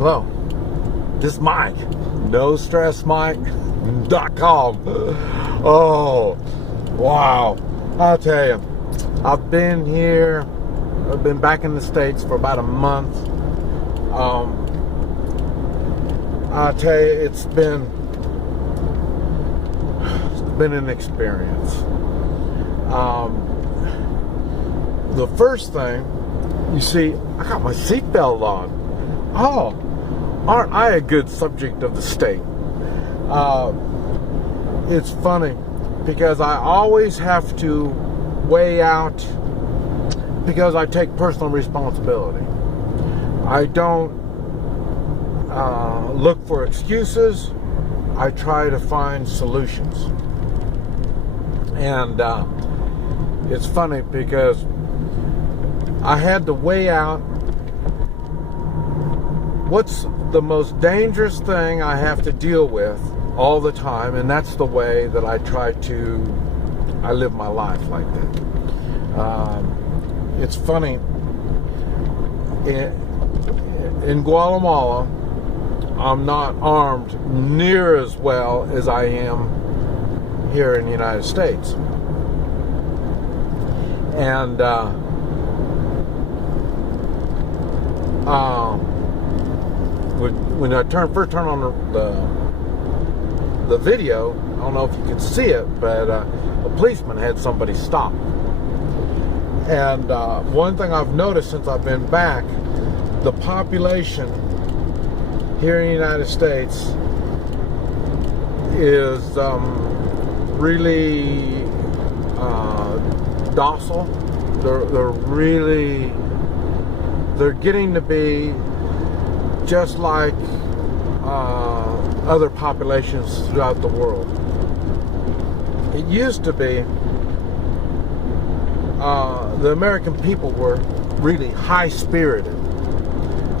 Hello, this is Mike, NoStressMike.com. Oh, wow. I'll tell you, I've been back in the States for about a month. I'll tell you, it's been an experience. The first thing, you see, I got my seatbelt on. Oh, aren't I a good subject of the state? It's funny because I always have to weigh out, because I take personal responsibility. I don't look for excuses. I try to find solutions. And it's funny because I had to weigh out what's the most dangerous thing I have to deal with all the time, and that's the way that I live my life like that. It's funny, in Guatemala, I'm not armed near as well as I am here in the United States. And when I first turned on the video, I don't know if you could see it, but a policeman had somebody stop. And one thing I've noticed since I've been back, the population here in the United States is really docile. They're getting to be just like other populations throughout the world. It used to be the American people were really high-spirited.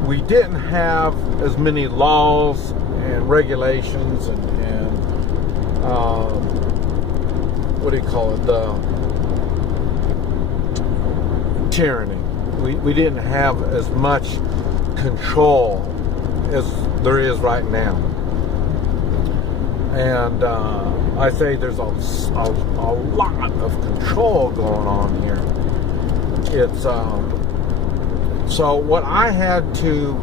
We didn't have as many laws and regulations and what do you call it? Tyranny. We didn't have as much control as there is right now. And I say there's a lot of control going on here. It's so what I had to,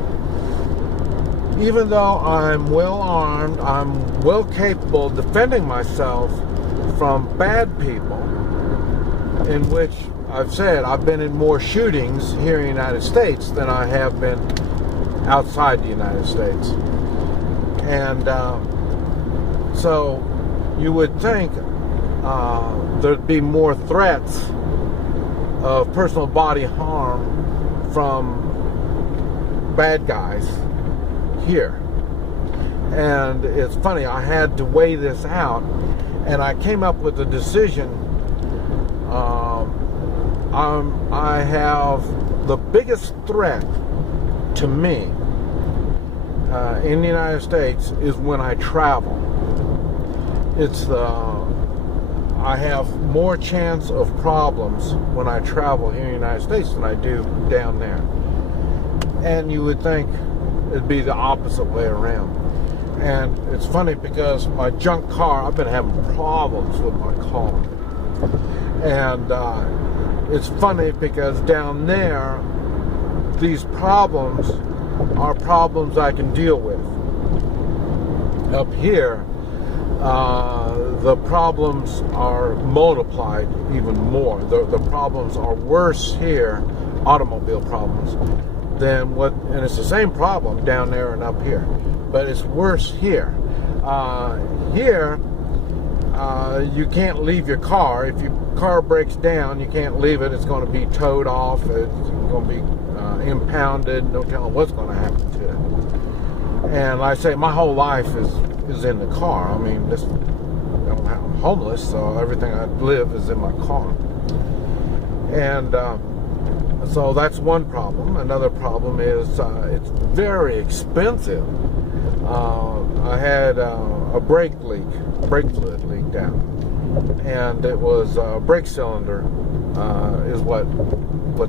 even though I'm well armed, I'm well capable of defending myself from bad people, in which I've said I've been in more shootings here in the United States than I have been outside the United States. And so you would think there'd be more threats of personal body harm from bad guys here. And it's funny, I had to weigh this out, and I came up with a decision. I have the biggest threat to me in the United States is when I travel. I have more chance of problems when I travel here in the United States than I do down there. And you would think it'd be the opposite way around. And it's funny because my junk car, I've been having problems with my car. And it's funny because down there, these problems are problems I can deal with. Up here, the problems are multiplied even more. The problems are worse here, automobile problems, than and it's the same problem down there and up here, but it's worse here. Here, you can't leave your car. If your car breaks down, you can't leave it. It's going to be towed off. It's going to be impounded. No telling what's going to happen to it. And like I say, my whole life is in the car. I mean, I'm homeless, so everything I live is in my car. And so that's one problem. Another problem is it's very expensive. I had a brake fluid leak down, and it was brake cylinder is what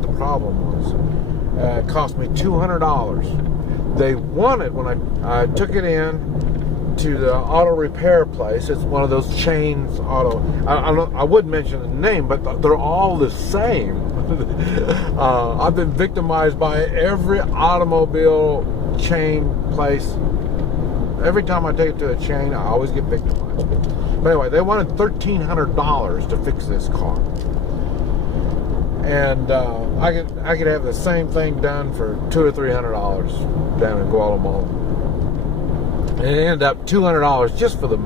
the problem was. It cost me $200 they wanted, when I took it in to the auto repair place, it's one of those chains auto, I wouldn't mention the name, but they're all the same. I've been victimized by every automobile chain place. Every time I take it to a chain, I always get victimized. But anyway, they wanted $1,300 to fix this car. And I could have the same thing done for $200 to $300 down in Guatemala. And it ended up $200 just for the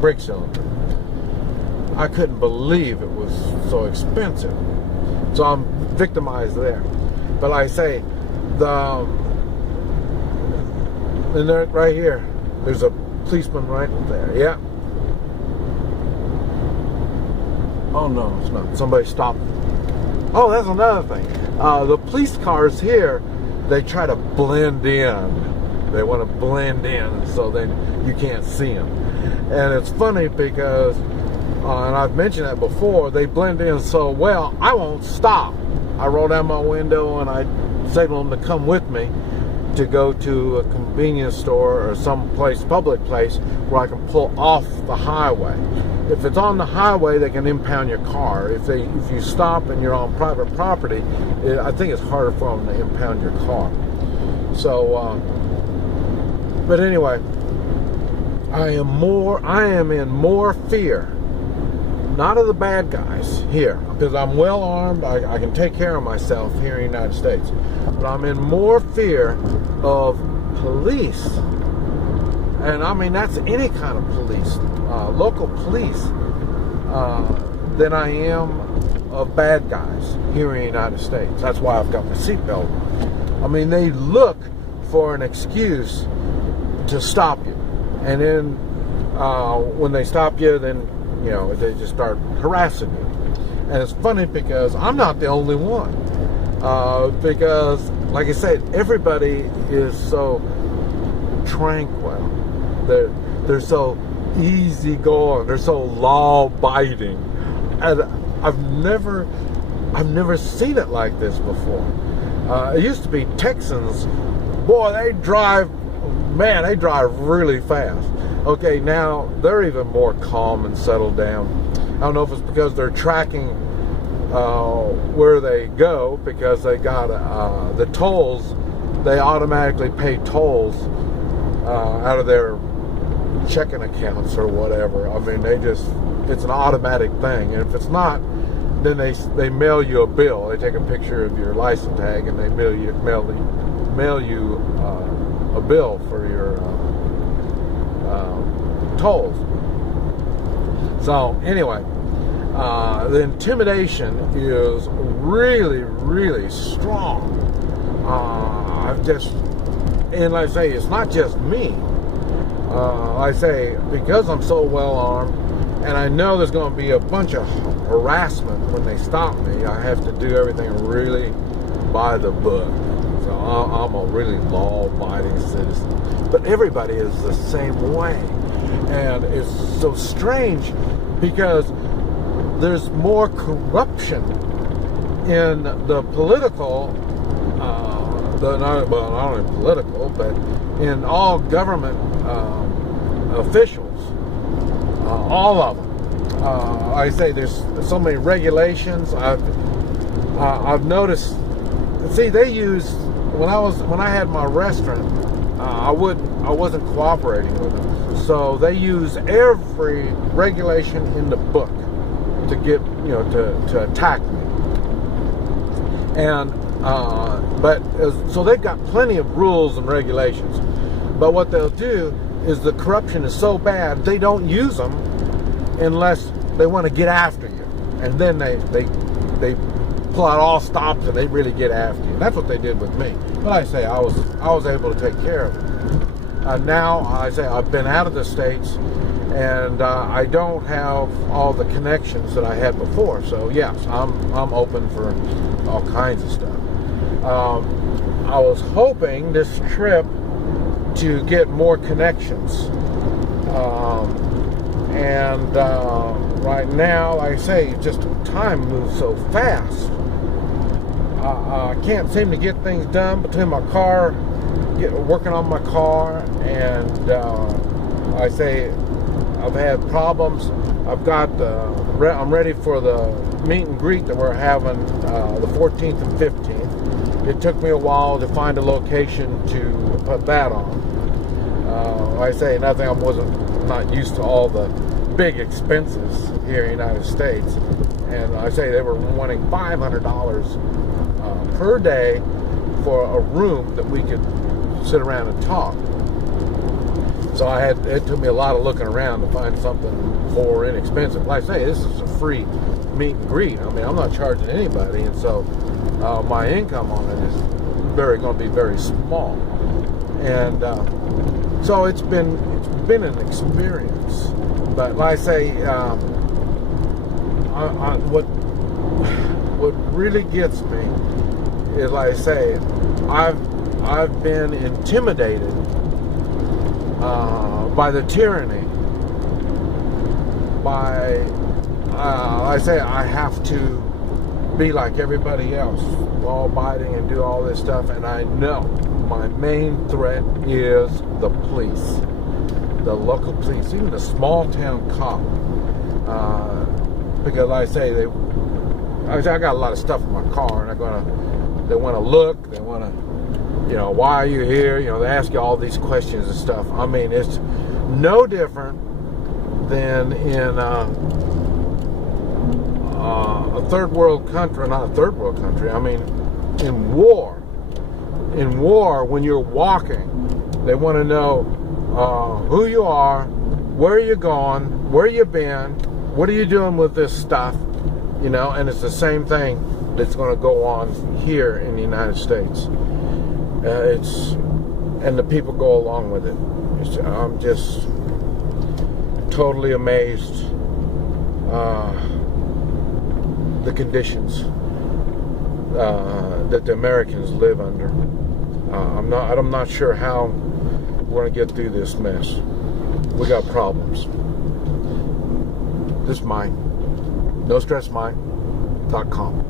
brake cylinder. I couldn't believe it was so expensive. So I'm victimized there. But like I say, and there, right here, there's a policeman right there. Yeah. Oh no, it's not. Somebody stopped. Oh, that's another thing. The police cars here, they try to blend in. They want to blend in so then you can't see them. And it's funny because, and I've mentioned that before, they blend in so well, I won't stop. I roll down my window and I signal them to come with me to go to a convenience store or some place, public place, where I can pull off the highway. If it's on the highway, they can impound your car. If you stop and you're on private property, I think it's harder for them to impound your car. So, but anyway, I am in more fear, not of the bad guys here, because I'm well armed, I can take care of myself here in the United States, but I'm in more fear of police. And I mean, that's any kind of police, local police, than I am of bad guys here in the United States. That's why I've got my seatbelt on. I mean, they look for an excuse to stop you. And then when they stop you, then, you know, they just start harassing you. And it's funny because I'm not the only one. Because, like I said, everybody is so tranquil. They're so easygoing. They're so law-abiding, and I've never seen it like this before. It used to be Texans, boy, they drive really fast. Okay, now they're even more calm and settled down. I don't know if it's because they're tracking where they go, because they got the tolls. They automatically pay tolls out of their checking accounts or whatever. I mean, it's an automatic thing. And if it's not, then they mail you a bill. They take a picture of your license tag and they mail you a bill for your tolls. So anyway, the intimidation is really, really strong. And like I say, it's not just me. I say, because I'm so well armed, and I know there's going to be a bunch of harassment when they stop me, I have to do everything really by the book. So I'm a really law-abiding citizen. But everybody is the same way. And it's so strange because there's more corruption in the political, not only political, but in all government officials, all of them. I say there's so many regulations. I've noticed. See, they use when I had my restaurant, I wasn't cooperating with them. So they use every regulation in the book to get, to attack me. And so they've got plenty of rules and regulations. But what they'll do is, the corruption is so bad, they don't use them unless they want to get after you. And then they pull out all stops and they really get after you. And that's what they did with me. But I say I was able to take care of it. Now I say I've been out of the States, and I don't have all the connections that I had before. So yes, I'm open for all kinds of stuff. I was hoping this trip to get more connections, and right now, like I say, just time moves so fast. I can't seem to get things done between my car, working on my car, and I say I've had problems. I've got I'm ready for the meet and greet that we're having the 14th and 15th. It took me a while to find a location to put that on. I say nothing. I'm not used to all the big expenses here in the United States, and I say they were wanting $500 per day for a room that we could sit around and talk. So it took me a lot of looking around to find something more inexpensive. Like I say, this is a free meet and greet. I mean, I'm not charging anybody, and so my income on it is going to be very small. And so it's been an experience. But like I say, what really gets me is, like I say, I've been intimidated by the tyranny. I say I have to be like everybody else, law-abiding and do all this stuff, and I know my main threat is the police, the local police, even the small-town cop, because like I say, I got a lot of stuff in my car, and they want to look, they want to, why are you here? They ask you all these questions and stuff. I mean, it's no different than in a third world country, not a third world country. I mean, in war, when you're walking, they want to know who you are, where you're going, where you've been, what are you doing with this stuff, and it's the same thing that's going to go on here in the United States. And the people go along with it. I'm just totally amazed the conditions that the Americans live under. I'm not sure how we're going to get through this mess. We got problems. This is mine. NoStressMike.com.